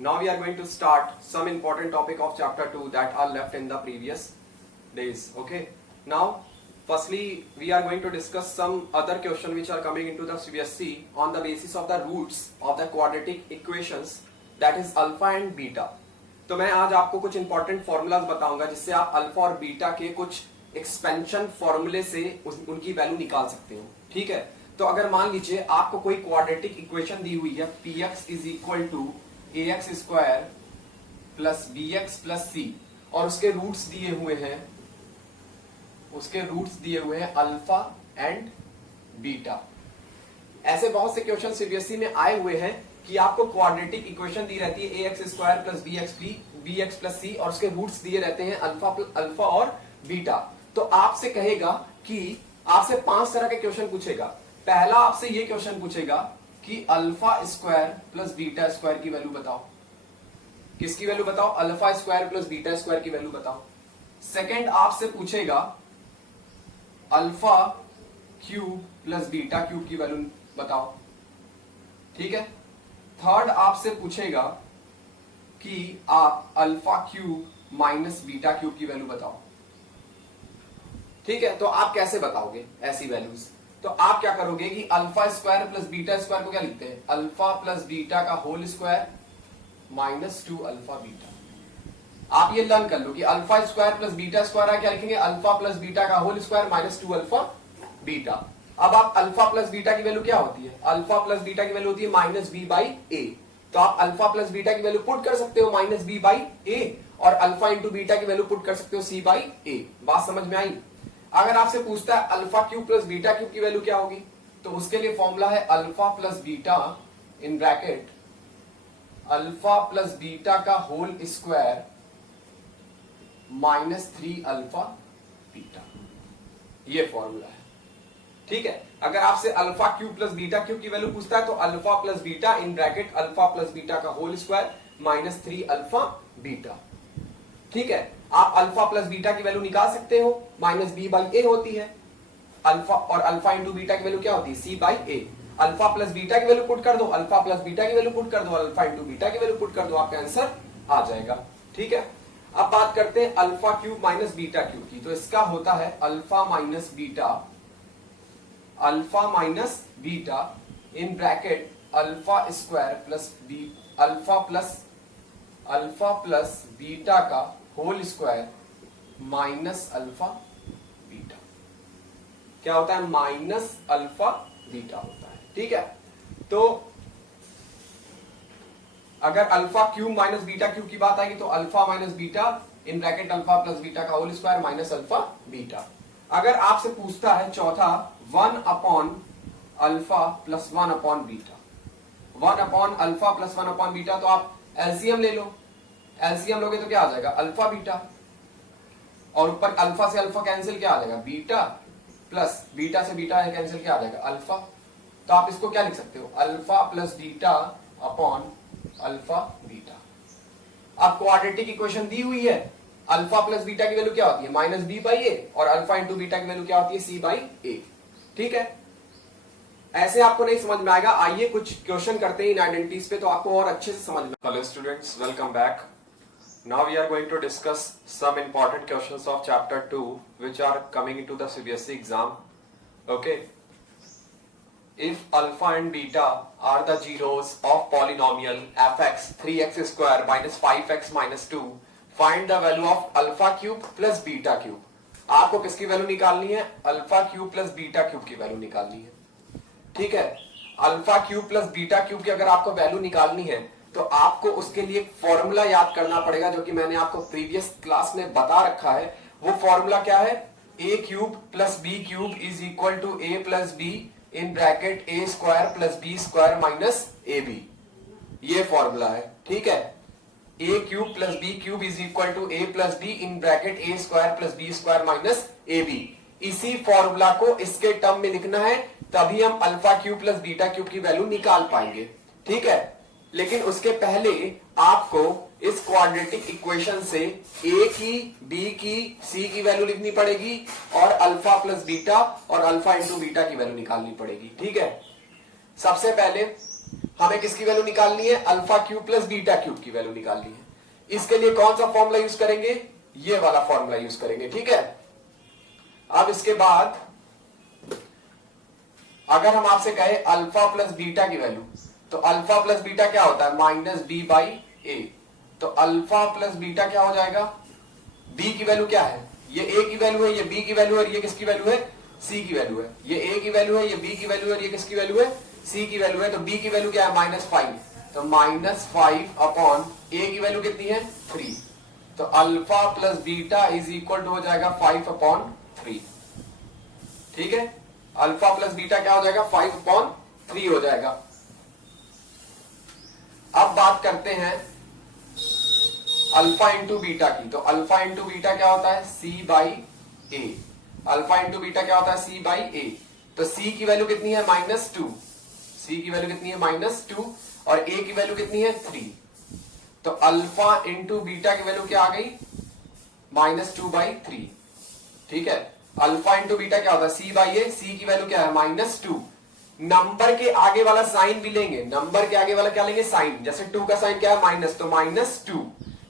Now we are going to start some important topic of chapter 2 that are left in the previous days. Okay. Now, firstly, we are going to discuss some other question which are coming into the CBSE on the basis of the roots of the quadratic equations, that is alpha and beta. तो मैं आज आपको कुछ important formulas बताऊंगा जिससे आप alpha और beta के कुछ एक्सपेंशन फॉर्मूले से उनकी वैल्यू निकाल सकते हो. ठीक है. तो अगर मान लीजिए आपको कोई क्वाड्रेटिक इक्वेशन दी हुई है px is equal to ax square plus bx plus c और उसके रूट्स दिए हुए हैं अल्फा एंड बीटा. ऐसे बहुत से क्वेश्चन सीबीएसई में आए हुए हैं कि आपको क्वाड्रेटिक इक्वेशन दी रहती है ax square plus bx plus c और उसके रूट्स दिए रहते हैं अल्फा और बीटा. तो आपसे कहेगा कि आपसे 5 तरह के क्वेश्चन पूछेगा. पहला आपसे ये क्वेश्चन पूछेगा कि alpha square plus beta square की वैल्यू बताओ. किसकी वैल्यू बताओ? Alpha square plus beta square की वैल्यू बताओ. सेकंड आपसे पूछेगा alpha cube plus beta cube की वैल्यू बताओ. ठीक है. थर्ड आपसे पूछेगा कि आप alpha cube minus beta cube की वैल्यू बताओ. ठीक है. तो आप कैसे बताओगे ऐसी वैल्यूज? तो आप क्या करोगे कि alpha square plus beta square को क्या लिखते हैं? अल्फा प्लस बीटा का whole square minus 2 alpha beta. आप ये लर्न कर लो कि alpha square plus beta square क्या लिखेंगे? अल्फा प्लस बीटा का whole square minus 2 alpha beta. अब आप अल्फा प्लस बीटा की वैल्यू क्या होती है? अल्फा प्लस बीटा की वैल्यू होती है माइनस बी बाई ए. तो आप अल्फा प्लस बीटा की वैल्यू पुट कर सकते हो माइनस बी बाई ए और अल्फा इंटू बीटा की वैल्यू पुट कर सकते हो सी बाई ए. बात समझ में आई? अगर आपसे पूछता है alpha cube plus beta cube की वैल्यू क्या होगी, तो उसके लिए फॉर्मूला है alpha plus beta in bracket alpha plus beta का whole square minus 3 alpha beta. ये फॉर्मूला है. ठीक है. अगर आपसे alpha cube plus beta cube की वैल्यू पूछता है तो alpha plus beta in bracket alpha plus beta का whole square minus 3 alpha beta. ठीक है. आप अल्फा प्लस बीटा की वैल्यू निकाल सकते हो. माइनस बी बाई ए होती है अल्फा और अल्फा इंटू बीटा की वैल्यू क्या होती है? C by A. Alpha plus beta की वैल्यू पुट कर दो, अल्फा प्लस बीटा की वैल्यू पुट कर दो, अल्फा इंटू बीटा की वैल्यू पुट कर दो, आपका आंसर आ जाएगा. ठीक है. अब बात करते हैं alpha cube minus beta cube की. तो इसका होता है alpha minus beta in bracket alpha square plus B alpha plus beta का whole square minus alpha beta. क्या होता है? माइनस अल्फा बीटा होता है. ठीक है. तो अगर alpha cube minus beta cube की बात आएगी तो alpha minus beta in bracket alpha plus beta का whole square minus alpha beta. अगर आपसे पूछता है चौथा 1 upon alpha plus 1 upon beta, 1 upon alpha plus 1 upon beta, तो आप एलसीएम ले लो. एलसीएम लोगे तो क्या आ जाएगा? अल्फा बीटा और ऊपर अल्फा से अल्फा कैंसिल क्या आ जाएगा? बीटा प्लस बीटा से बीटा कैंसिल क्या आ जाएगा? अल्फा. तो आप इसको क्या लिख सकते हो? Alpha plus beta upon alpha beta. अब क्वाड्रेटिक इक्वेशन दी हुई है. अल्फा प्लस बीटा की वैल्यू क्या होती है? माइनस बी बाई ए और अल्फा इंटू बीटा की वैल्यू क्या होती है? सी बाई ए. ठीक है. ऐसे आपको नहीं समझ में आएगा. आइए कुछ क्वेश्चन करते हैं इन आइडेंटिटीज पे तो आपको और अच्छे से समझ में. Hello students, welcome back. Now we are going to discuss some important questions of chapter 2 which are coming into the CBSE exam. Okay. If alpha and beta are the zeros of polynomial fx 3x square minus 5x minus 2, find the value of alpha cube plus beta cube. आपको किसकी value निकालनी है? Alpha cube plus beta cube की value निकालनी है. ठीक है. Alpha cube plus beta cube की अगर आपको वैल्यू निकालनी है तो आपको उसके लिए एक फॉर्मूला याद करना पड़ेगा जो कि मैंने आपको प्रीवियस क्लास में बता रखा है. वो फॉर्मूला क्या है? A cube plus B cube is equal to A plus B in bracket A square plus B square minus A B. ये फॉर्मूला है. ठीक है. A cube plus B cube is equal to A plus B in bracket A square plus B square minus A B. इसी formula को इसके term में लिखना है, तभी हम alpha cube plus beta cube की वैल्यू निकाल पाएंगे. ठीक है. लेकिन उसके पहले आपको इस क्वाड्रेटिक इक्वेशन से ए की, बी की, सी की वैल्यू लिखनी पड़ेगी और अल्फा प्लस बीटा और अल्फा इंटू बीटा की वैल्यू निकालनी पड़ेगी. ठीक है. सबसे पहले हमें किसकी वैल्यू निकालनी है? Alpha cube plus beta cube की वैल्यू निकालनी है। इसके लिए कौन सा फॉर्मूला यूज करेंगे? ये वाला फॉर्मूला यूज करेंगे, ठीक है। अब इसके बाद अगर हम आपसे कहे अल्फा प्लस बीटा की वैल्यू, तो अल्फा प्लस बीटा क्या होता है? Minus B by A. तो अल्फा प्लस बीटा क्या हो जाएगा? बी की वैल्यू क्या है? ये ए की वैल्यू है, ये बी की वैल्यू है, और ये किसकी वैल्यू है? सी की वैल्यू है। ये ए की वैल्यू है, ये बी की वैल्यू है, और ये किसकी वैल्यू है? सी की वैल्यू है। तो बी की वैल्यू क्या है? -5। तो -5 अपॉन ए की वैल्यू कितनी है? 3। तो alpha plus beta is equal to हो जाएगा 5/3। ठीक है, अल्फा प्लस बीटा क्या हो जाएगा? 5/3 हो जाएगा। अब बात करते हैं अल्फा इंटू बीटा की। तो अल्फा इंटू बीटा क्या होता है? C by A. Alpha into beta क्या होता है? C by A. तो सी की वैल्यू कितनी है? -2। सी की वैल्यू कितनी है? -2। और ए की वैल्यू कितनी है? 3। तो अल्फा इंटू बीटा की वैल्यू क्या आ गई? -2/3। ठीक है, अल्फा इंटू बीटा क्या होता है? सी बाई ए। सी की वैल्यू क्या है? -2। नंबर के आगे वाला साइन भी लेंगे। नंबर के आगे वाला क्या लेंगे? साइन। जैसे 2 का साइन क्या है? माइनस, तो -2।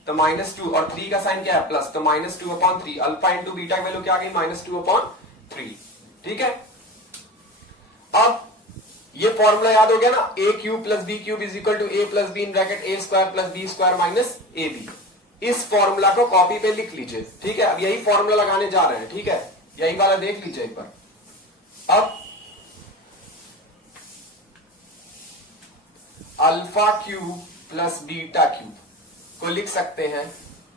तो -2 और 3 का साइन क्या है? प्लस, तो -2/3। अल्फा इंटू बीटा की वैल्यू क्या आ गई? -2/3। ठीक है, अब ये फॉर्मूला याद हो गया ना? A cube plus B cube is equal to A plus B in bracket A square plus B square minus A B. इस फॉर्मूला को कॉपी पे लिख लीजिए, ठीक है। अब यही फॉर्मूला लगाने जा रहे हैं, ठीक है। यही वाला देख लीजिए एक बार। अब alpha cube plus beta cube को लिख सकते हैं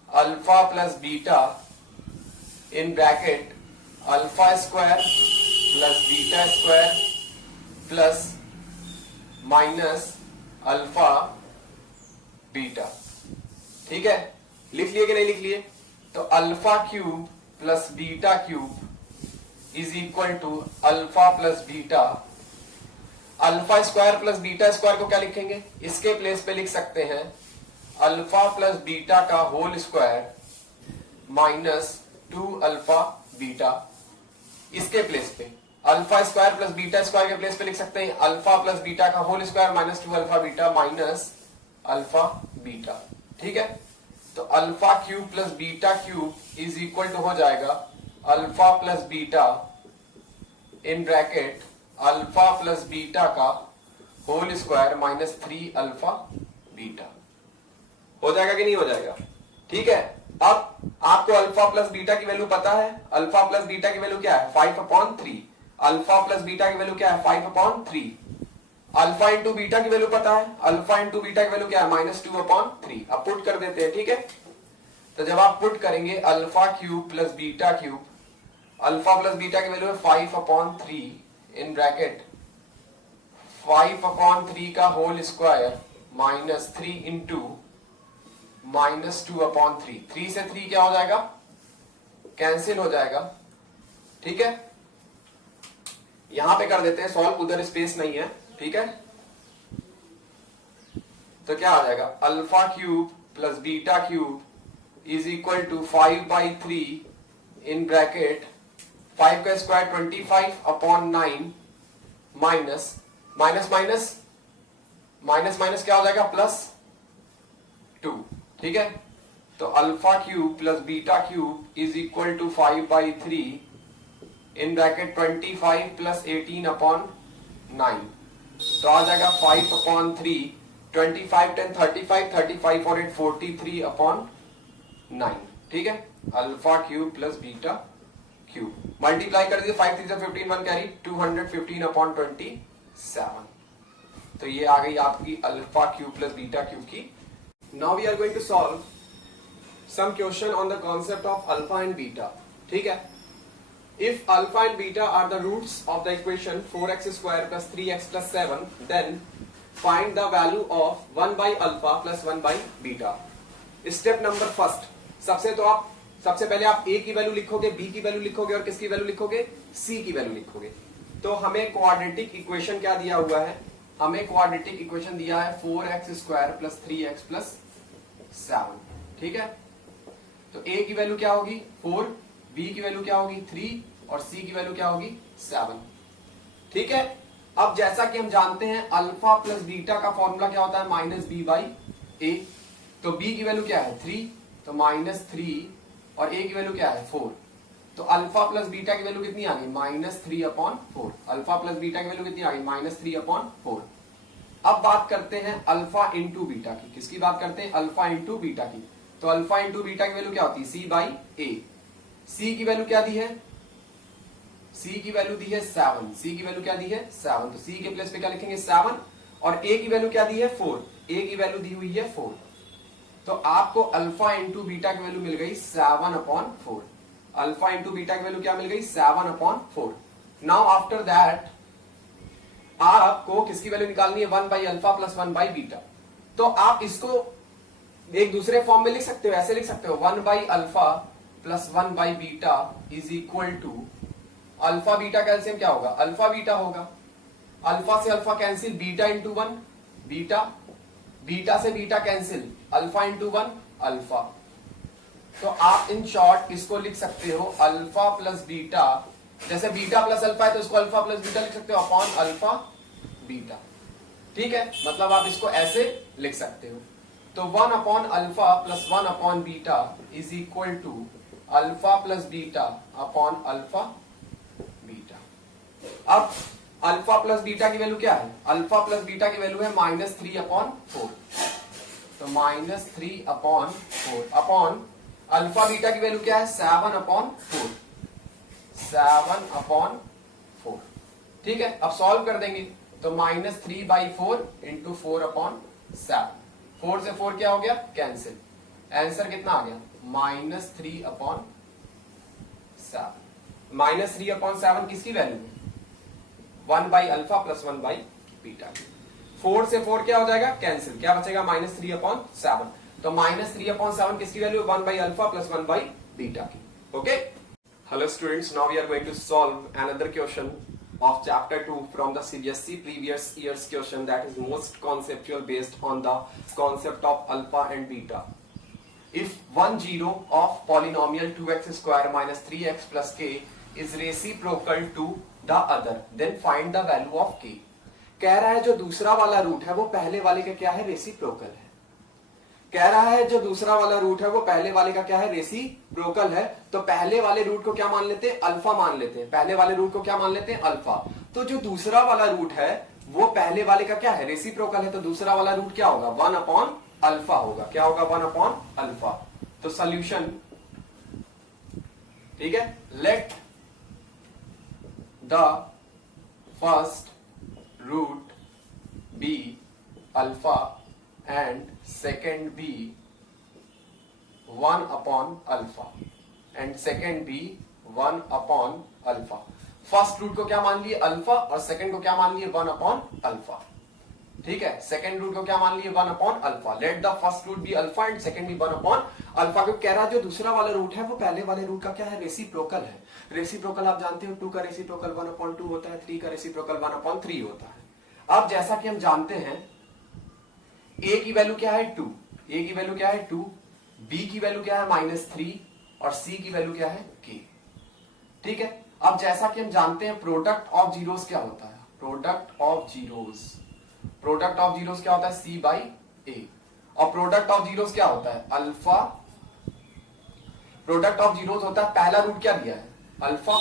alpha plus beta in bracket alpha square plus beta square plus minus alpha beta. ठीक है, लिख लिए कि नहीं लिख लिए? तो alpha cube plus beta cube is equal to alpha plus beta. Alpha square plus beta square को क्या लिखेंगे? इसके प्लेस पे लिख सकते हैं अल्फा प्लस बीटा का whole square minus 2 alpha beta. इसके प्लेस पे alpha square plus beta square के प्लेस पे लिख सकते हैं अल्फा प्लस बीटा का whole square minus 2 alpha beta minus alpha beta. ठीक है, तो alpha cube plus beta cube is equal to हो जाएगा alpha plus beta in bracket alpha plus beta का whole square minus 3 alpha beta. हो जाएगा कि नहीं हो जाएगा? ठीक है, अब आपको अल्फा प्लस बीटा की वैल्यू पता है। अल्फा प्लस बीटा की वैल्यू क्या है? 5/3। अल्फा प्लस बीटा की वैल्यू क्या है? 5/3। अल्फा इंटू बीटा की वैल्यू पता है। अल्फा इंटू बीटा की वैल्यू क्या है? -2/3। अब पुट कर देते हैं, ठीक है। तो जब आप पुट करेंगे alpha cube plus beta cube, alpha plus beta की वैल्यू है 5/3 इन ब्रैकेट 5/3 का होल स्क्वायर माइनस 3 इंटू -2/3। 3 से 3 क्या हो जाएगा? कैंसिल हो जाएगा। ठीक है, यहां पे कर देते हैं सॉल्व, उधर स्पेस नहीं है, ठीक है। तो क्या आ जाएगा? Alpha cube plus beta cube is equal to 5/3 in bracket 5 का स्क्वायर 25/9 minus minus minus minus minus क्या हो जाएगा? +2। ठीक है, तो alpha cube plus beta cube is equal to 5/3 in bracket 25 plus 18/9। तो आ जाएगा 5/3। 25 10 35 35 और 8 43/9। ठीक है, alpha cube plus beta cube multiply कर दीजिए 5 3 से 15 1 कैरी 215/27। तो ये आ गई आपकी alpha cube plus beta cube की। Now we are going to solve some question on the concept of alpha and beta. ठीक है, if alpha and beta are the roots of the equation 4x square plus 3x plus 7, then find the value of 1 by alpha plus 1 by beta. Step number first, सबसे पहले आप a की value लिखोगे, b की value लिखोगे और किसकी value लिखोगे? c की वैल्यू लिखोगे। तो हमें क्वाड्रेटिक इक्वेशन क्या दिया हुआ है? हमें क्वाड्रेटिक इक्वेशन दिया है 4x square plus 3x plus 7। ठीक है, तो a की वैल्यू क्या होगी? 4, b की वैल्यू क्या होगी? 3 और c की वैल्यू क्या होगी? 7। ठीक है, अब जैसा कि हम जानते हैं अल्फा प्लस बीटा का फॉर्मूला क्या होता है, माइनस बी बाई ए। तो बी की वैल्यू क्या है 3, तो -3 और ए की वैल्यू क्या है 4। तो अल्फा प्लस बीटा की वैल्यू कितनी आ गई, -3/4। अल्फा प्लस बीटा की वैल्यू कितनी आ गई, -3/4। अब बात करते हैं अल्फा इंटू बीटा की। किसकी बात करते हैं, अल्फा इंटू बीटा की। तो अल्फा इंटू बीटा की वैल्यू क्या होती है, C/A। सी की वैल्यू क्या दी है, सी की वैल्यू दी है 7। सी की वैल्यू क्या दी है 7, तो सी के प्लेस पे क्या लिखेंगे 7। और ए की वैल्यू क्या दी है 4, ए की वैल्यू दी हुई है 4। तो आपको अल्फा इंटू बीटा की वैल्यू मिल गई 7/4। अल्फा इंटू बीटा की वैल्यू क्या मिल गई 7/4। नाउ आफ्टर दैट आपको किसकी वैल्यू निकालनी है, 1/अल्फा प्लस 1/बीटा। तो आप इसको एक दूसरे फॉर्म में लिख सकते हो, ऐसे लिख सकते हो 1/अल्फा प्लस 1/बीटा is equal to alpha beta कैल्सियम क्या होगा, अल्फा बीटा होगा। अल्फा से alpha cancel, beta into 1 beta, beta से beta cancel, alpha into 1 alpha. तो आप इन शॉर्ट इसको लिख सकते हो अल्फा प्लस बीटा, जैसे बीटा प्लस अल्फा है तो इसको अल्फा प्लस बीटा लिख सकते हो अपॉन अल्फा बीटा। ठीक है, मतलब आप इसको ऐसे लिख सकते हो। तो 1/अल्फा प्लस 1/बीटा is equal to alpha plus beta upon alpha beta. अब अल्फा प्लस बीटा की वैल्यू क्या है, अल्फा प्लस बीटा की वैल्यू है -3/4। तो -3/4 अपॉन अल्फा बीटा की वैल्यू क्या है 7/4। 7/4। ठीक है, अब सॉल्व कर देंगे तो -3/4 इंटू 4/7। 4 से 4 क्या हो गया, कैंसिल। आंसर कितना आ गया, -3/7। -3/7 किसकी वैल्यू है, 1/अल्फा प्लस 1/बीटा। 4 से 4 क्या हो जाएगा, कैंसिल, क्या बचेगा -3/7। तो -3/7 किसकी वैल्यू है, 1/अल्फा प्लस 1/बीटा की। Okay, hello students, now we are going to solve another question of chapter 2 from the CBSE previous year's question, that is most conceptual based on the concept of alpha and beta. If one zero of polynomial 2x square minus 3x plus k is reciprocal to the other, then find the value of k. कह रहा है जो दूसरा वाला root है वो पहले वाले का क्या है, रेसिप्रोकल है। कह रहा है जो दूसरा वाला रूट है वो पहले वाले का क्या है, रेसिप्रोकल है। तो पहले वाले रूट को क्या मान लेते हैं, अल्फा मान लेते हैं। पहले वाले रूट को क्या मान लेते हैं, अल्फा। तो जो दूसरा वाला रूट है वो पहले वाले का क्या है, रेसिप्रोकल है। तो दूसरा वाला रूट क्या होगा, 1/अल्फा होगा। क्या होगा, 1/अल्फा। तो सॉल्यूशन, ठीक है, let the first root be alpha and second be 1/अल्फा and second be 1/अल्फा। फर्स्ट रूट को क्या मान लिए, अल्फा, और सेकंड को क्या मान लिए, 1/अल्फा। ठीक है, सेकंड रूट को क्या मान लिए, 1/अल्फा। Let the first root be alpha and second be 1/अल्फा। क्योंकि कह रहा है जो दूसरा वाला रूट है वो पहले वाले रूट का क्या है, रेसिप्रोकल है। रेसिप्रोकल आप जानते हो, 2 का रेसिप्रोकल 1/2 होता है, 3 का रेसिप्रोकल 1/3 होता है। अब जैसा कि हम जानते हैं a की वैल्यू क्या है 2, a की वैल्यू क्या है 2, b की वैल्यू क्या है -3 और c की वैल्यू क्या है k। ठीक है, अब जैसा कि हम जानते हैं प्रोडक्ट ऑफ जीरोस क्या होता है, प्रोडक्ट ऑफ जीरोस क्या होता है, C/A। और प्रोडक्ट ऑफ जीरोस क्या होता है, अल्फा। प्रोडक्ट ऑफ जीरोस होता है, पहला रूट क्या दिया है, अल्फा।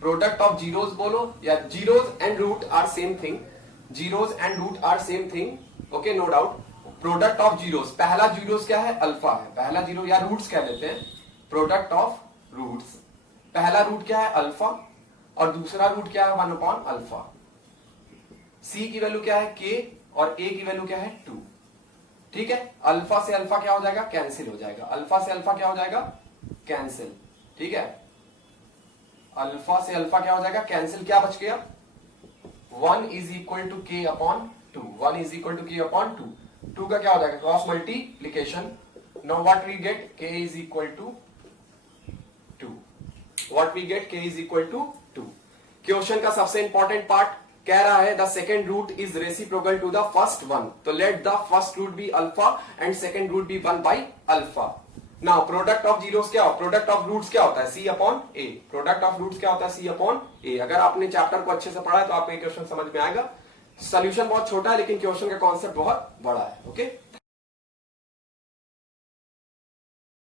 प्रोडक्ट ऑफ जीरोस बोलो, या zeros and root are same thing, zeros and root are same thing, okay, no doubt. Product of zeros, पहला जीरोस क्या है, अल्फा है, पहला जीरो या रूट्स कह देते हैं। प्रोडक्ट ऑफ रूट्स, पहला रूट क्या है, अल्फा, और दूसरा रूट क्या है, 1/अल्फा। सी की वैल्यू क्या है, k, और a की वैल्यू क्या है 2। ठीक है, अल्फा से अल्फा क्या हो जाएगा, कैंसिल हो जाएगा। अल्फा से अल्फा क्या हो जाएगा, कैंसिल। ठीक है, अल्फा से अल्फा क्या हो जाएगा, कैंसिल। क्या बच गया, 1 is equal to k/2। 1 is equal to k/2। 2 का क्या हो जाएगा, cross multiplication. Now what we get, k is equal to 2। What we get, k is equal to 2। Question का सबसे इंपॉर्टेंट पार्ट कह रहा है the second root is reciprocal to the first one. तो let the first root be alpha and second root be 1/अल्फा। ना product of zeros क्या हो, प्रोडक्ट ऑफ रूट्स क्या होता है, C upon A. Product of roots क्या होता है, सी अपॉन ए। अगर आपने चैप्टर को अच्छे से पढ़ा है तो आपको ये क्वेश्चन समझ में आएगा। सोल्यूशन बहुत छोटा है लेकिन क्वेश्चन का कॉन्सेप्ट बहुत बड़ा है। ओके।